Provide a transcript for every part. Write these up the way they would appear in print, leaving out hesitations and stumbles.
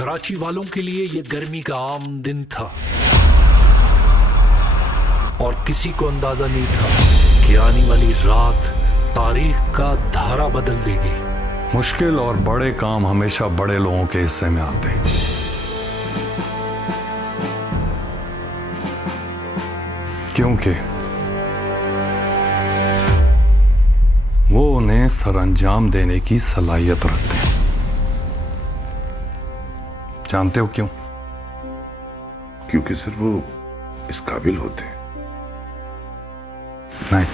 कराची वालों के लिए ये गर्मी का आम दिन था और किसी को अंदाजा नहीं था कि आने वाली रात तारीख का धारा बदल देगी। मुश्किल और बड़े काम हमेशा बड़े लोगों के हिस्से में आते हैं। क्योंकि वो उन्हें सरअंजाम देने की सलाहियत रखते हैं। जानते हो क्यों? क्योंकि सिर्फ वो इस काबिल होते हैं। नहीं,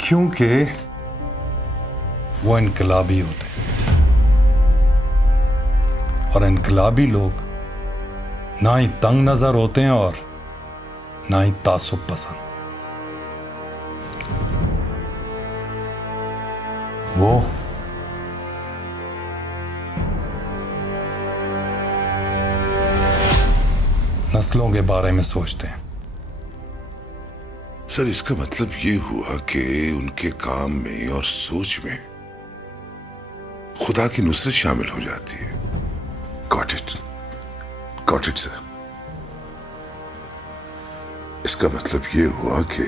क्योंकि वो इनकलाबी होते हैं और इनकलाबी लोग ना ही तंग नजर होते हैं और ना ही तासुब पसंद। वो नस्लों के बारे में सोचते हैं। सर, इसका मतलब ये हुआ कि उनके काम में और सोच में खुदा की नुसरत शामिल हो जाती है। Got it sir. इसका मतलब ये हुआ कि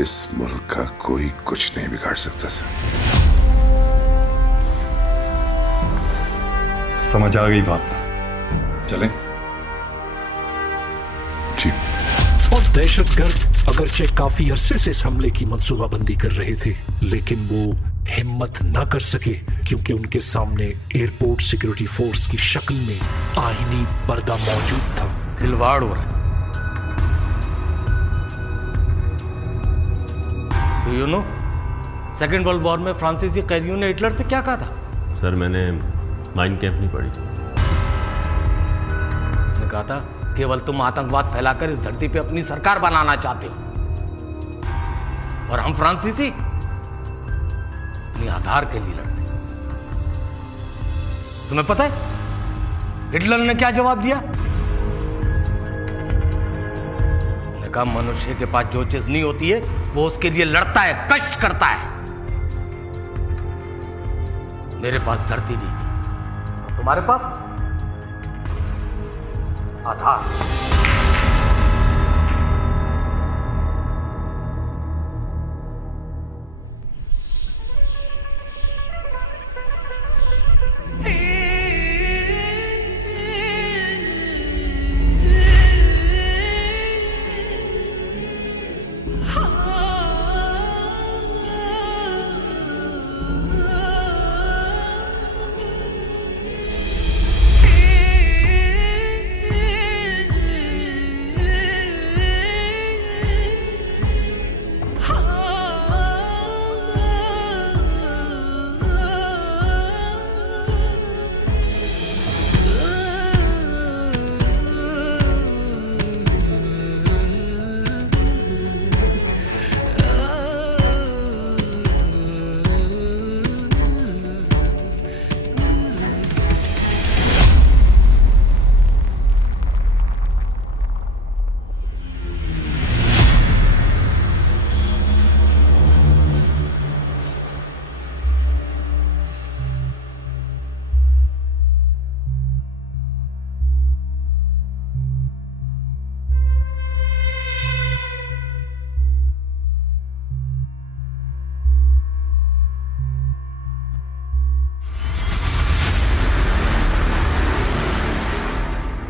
इस मुल्क का कोई कुछ नहीं बिगाड़ सकता सर। समझ आ गई बात? चलें? जी। और दहशतगर्द अगरचे काफी अरसे से इस हमले की मंसूबाबंदी कर रहे थे, लेकिन वो हिम्मत न कर सके क्योंकि उनके सामने एयरपोर्ट सिक्योरिटी फोर्स की शक्ल में आईनी पर्दा मौजूद था। खिलवाड़ हो रहा है। Do you know, second world war में फ्रांसीसी कैदियों ने हिटलर से क्या कहा था? सर, मैंने माइन कैंप नहीं पढ़ी। उसने कहा था केवल तुम आतंकवाद फैलाकर इस धरती पे अपनी सरकार बनाना चाहते हो और हम फ्रांसीसी अपने आधार के लिए लड़ते। तुम्हें पता है हिटलर ने क्या जवाब दिया? उसने कहा मनुष्य के पास जो चीज नहीं होती है वो उसके लिए लड़ता है, कष्ट करता है। मेरे पास धरती नहीं थी, तुम्हारे पास आधार।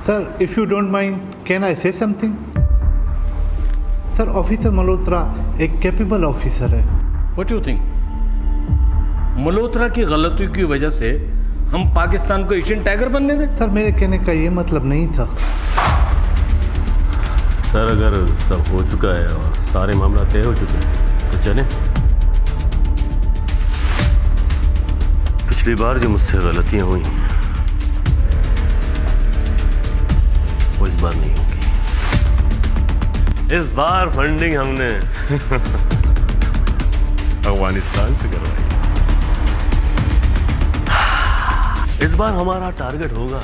Sir, if you don't mind, can I say something? Sir, officer Malhotra एक कैपेबल ऑफिसर है। What do you think? Malhotra की गलती की वजह से हम पाकिस्तान को एशियन टाइगर बनने दें? सर, मेरे कहने का ये मतलब नहीं था। सर, अगर सब हो चुका है और सारे मामला तय हो चुके हैं तो चलें। पिछली बार जो मुझसे गलतियां हुई वो इस बार नहीं होगी। इस बार फंडिंग हमने अफगानिस्तान से करवाई। इस बार हमारा टारगेट होगा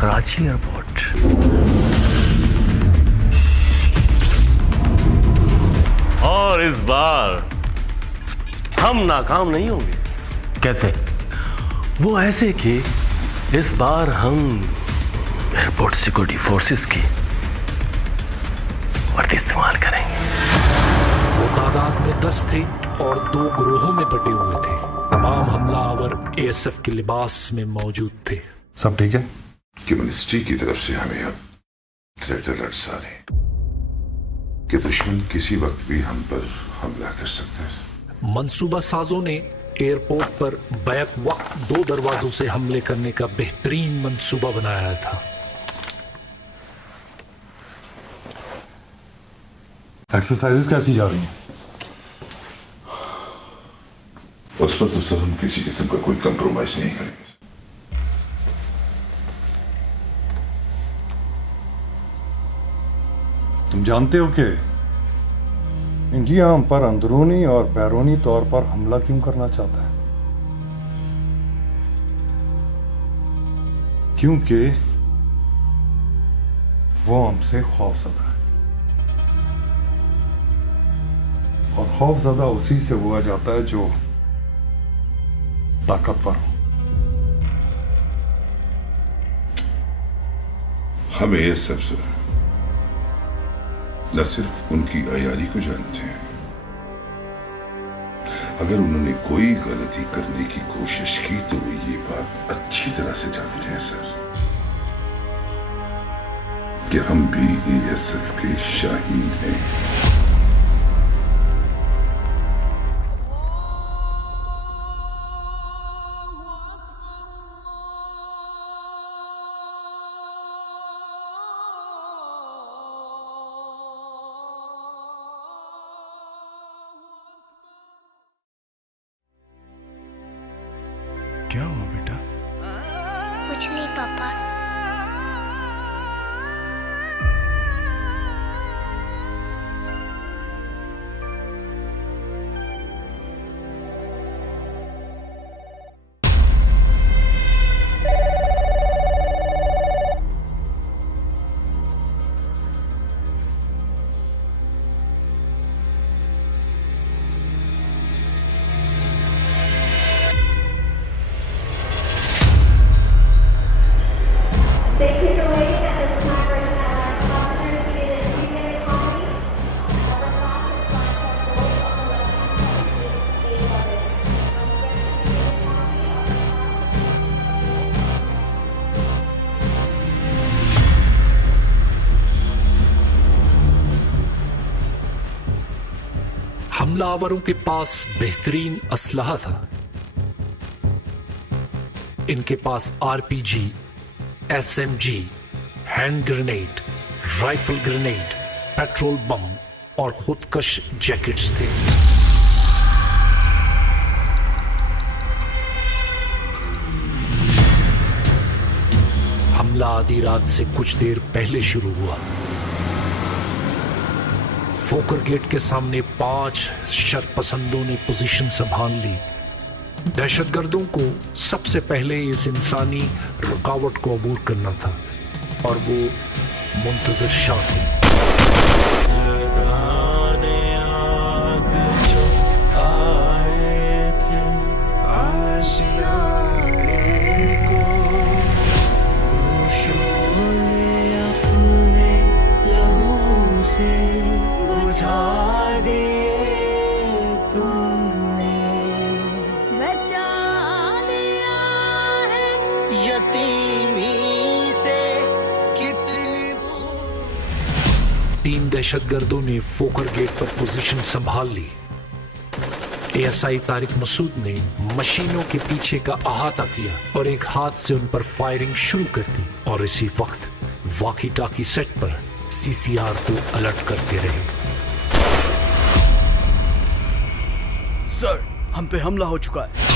कराची एयरपोर्ट। और इस बार हम नाकाम नहीं होंगे। कैसे? वो ऐसे कि इस बार हम एयरपोर्ट सिक्योरिटी फोर्सेस की वर्दी इस्तेमाल करेंगे। वो तादाद में 10 थे और 2 ग्रोहों में बटे हुए थे। तमाम हमलावर एएसएफ के लिबास में मौजूद थे। सब ठीक है? कि मिनिस्ट्री की तरफ से हमें अब थ्रेट अलर्ट्स आ रहे हैं कि दुश्मन किसी वक्त भी हम पर हमला कर सकता है। मंसूबा साजों ने एयरपोर्ट पर बैक वक्त 2 दरवाजों से हमले करने का बेहतरीन मंसूबा बनाया था। एक्सरसाइजेस कैसी जा रही हैं? उस पर तो सर हम किसी किस्म का कोई कंप्रोमाइज नहीं करेंगे। तुम जानते हो कि इंडिया हम पर अंदरूनी और बैरूनी तौर पर हमला क्यों करना चाहता है? क्योंकि वो हमसे खौफजदा है, और खौफजदा उसी से हुआ जाता है जो ताकतवर हो। हम एएसएफ से न सिर्फ उनकी अयारी को जानते हैं, अगर उन्होंने कोई गलती करने की कोशिश की तो वो ये बात अच्छी तरह से जानते हैं सर कि हम भी एएसएफ के शाहीन हैं। क्या हुआ बेटा? कुछ नहीं पापा। Thank you for waiting at this time. We're going to have passengers seated in 3-minute economy. Upper class and flight both on the left hand side, please, 811. हमलावरों के पास बेहतरीन असलहा था। इनके पास RPG, SMG, hand grenade, rifle grenade, petrol bomb और खुदकश jackets थे। हमला आधी रात से कुछ देर पहले शुरू हुआ। फोकर गेट के सामने 5 शरपसंदों ने पोजीशन संभाल ली। दहशतगर्दों को सबसे पहले इस इंसानी रुकावट को अबूर करना था और वो मुंतजर शाह थे। दहशतगर्दों ने फोकर गेट पर पोजीशन संभाल ली। एएसआई तारिक मसूद ने मशीनों के पीछे का अहाता किया और एक हाथ से उन पर फायरिंग शुरू कर दी और इसी वक्त वॉकी टॉकी सेट पर सीसीआर को अलर्ट करते रहे। सर, हम पे हमला हो चुका है।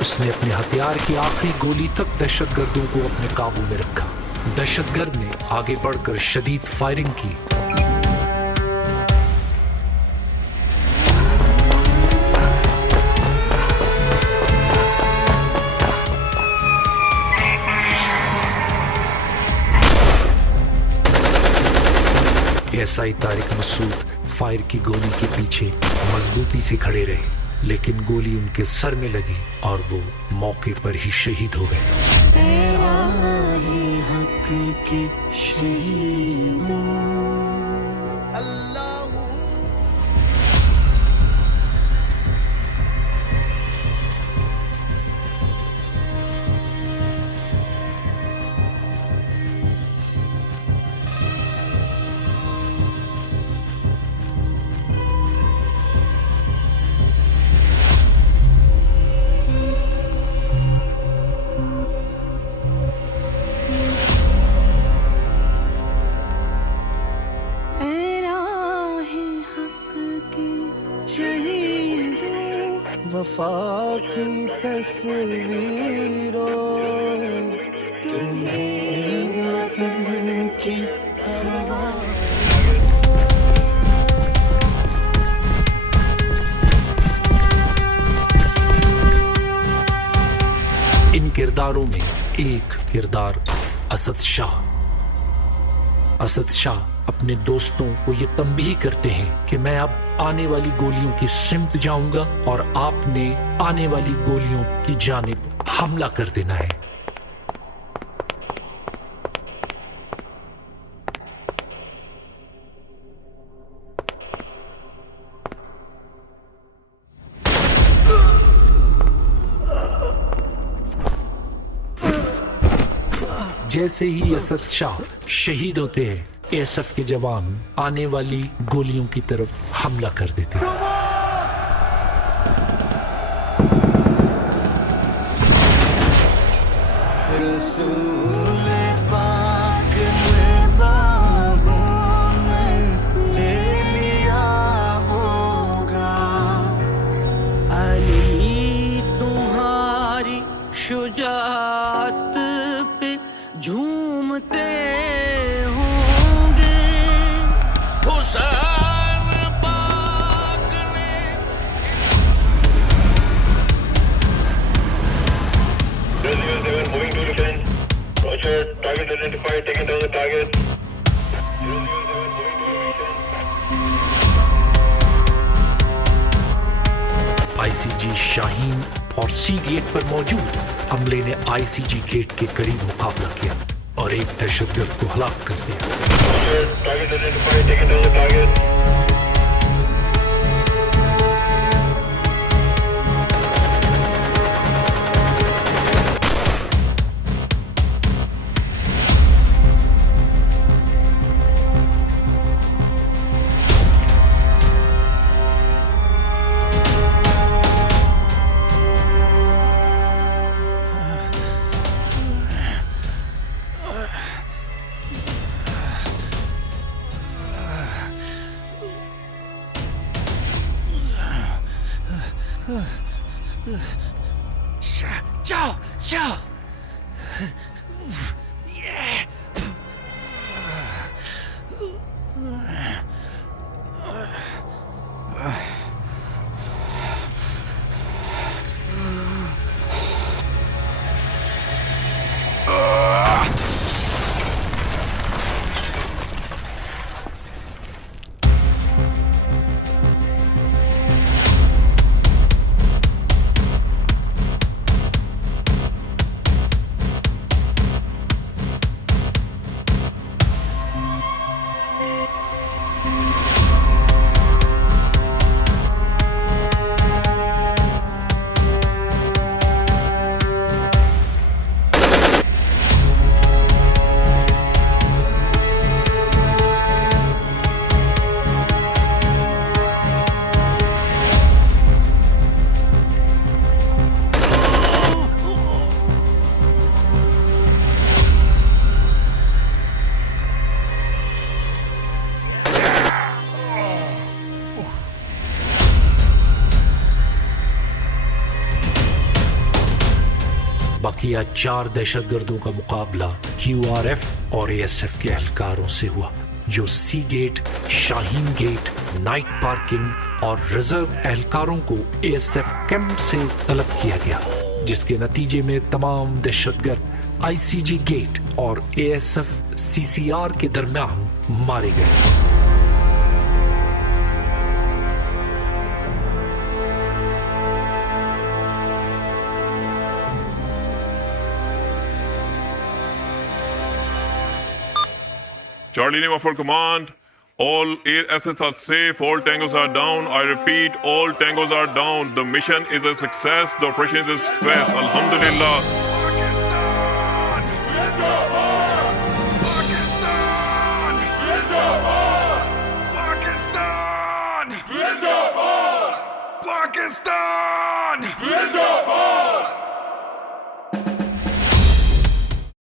उसने अपने हथियार की आखिरी गोली तक दहशतगर्दों को अपने काबू में रखा। दहशतगर्द ने आगे बढ़कर शदीद फायरिंग की। एसआई तारिक मसूद फायर की गोली के पीछे मजबूती से खड़े रहे, लेकिन गोली उनके सर में लगी और वो मौके पर ही शहीद हो गए। वफा की तस्वीरों तुम्हें वतन की हवा। इन किरदारों में एक किरदार असद शाह। असद शाह अपने दोस्तों को ये तंबीह करते हैं कि मैं अब आने वाली गोलियों की सिमत जाऊंगा और आपने आने वाली गोलियों की जानिब हमला कर देना है। जैसे ही असद शाह शहीद होते हैं, एएसएफ के जवान आने वाली गोलियों की तरफ हमला कर देते हैं। तुम्हारी शुजाअत पे झूमते होंगे। हुसैन पाक ने moving to defend. Roger, target identified, taking down the target. ICG Shaheen और सी गेट पर मौजूद अमले ने आईसीजी गेट के करीब मुकाबला किया और एक दहशतगर्द को हलाक कर दिया। जाओ जाओ। बकिया 4 दहशतगर्दों का मुकाबला क्यूआरएफ और एएसएफ के एहलकारों से हुआ, जो sea gate, Shaheen gate, night parking और रिजर्व एहलकारों को एएसएफ कैंप से तलब किया गया, जिसके नतीजे में तमाम दहशतगर्द आईसीजी गेट और एएसएफ सीसीआर के दरमियान मारे गए। Charlie Lima for command. All air assets are safe. All tangos are down. I repeat, all tangos are down. The mission is a success. The operation is a success. Alhamdulillah. Pakistan! Zindabad! Pakistan! Zindabad! Pakistan! Zindabad! Pakistan!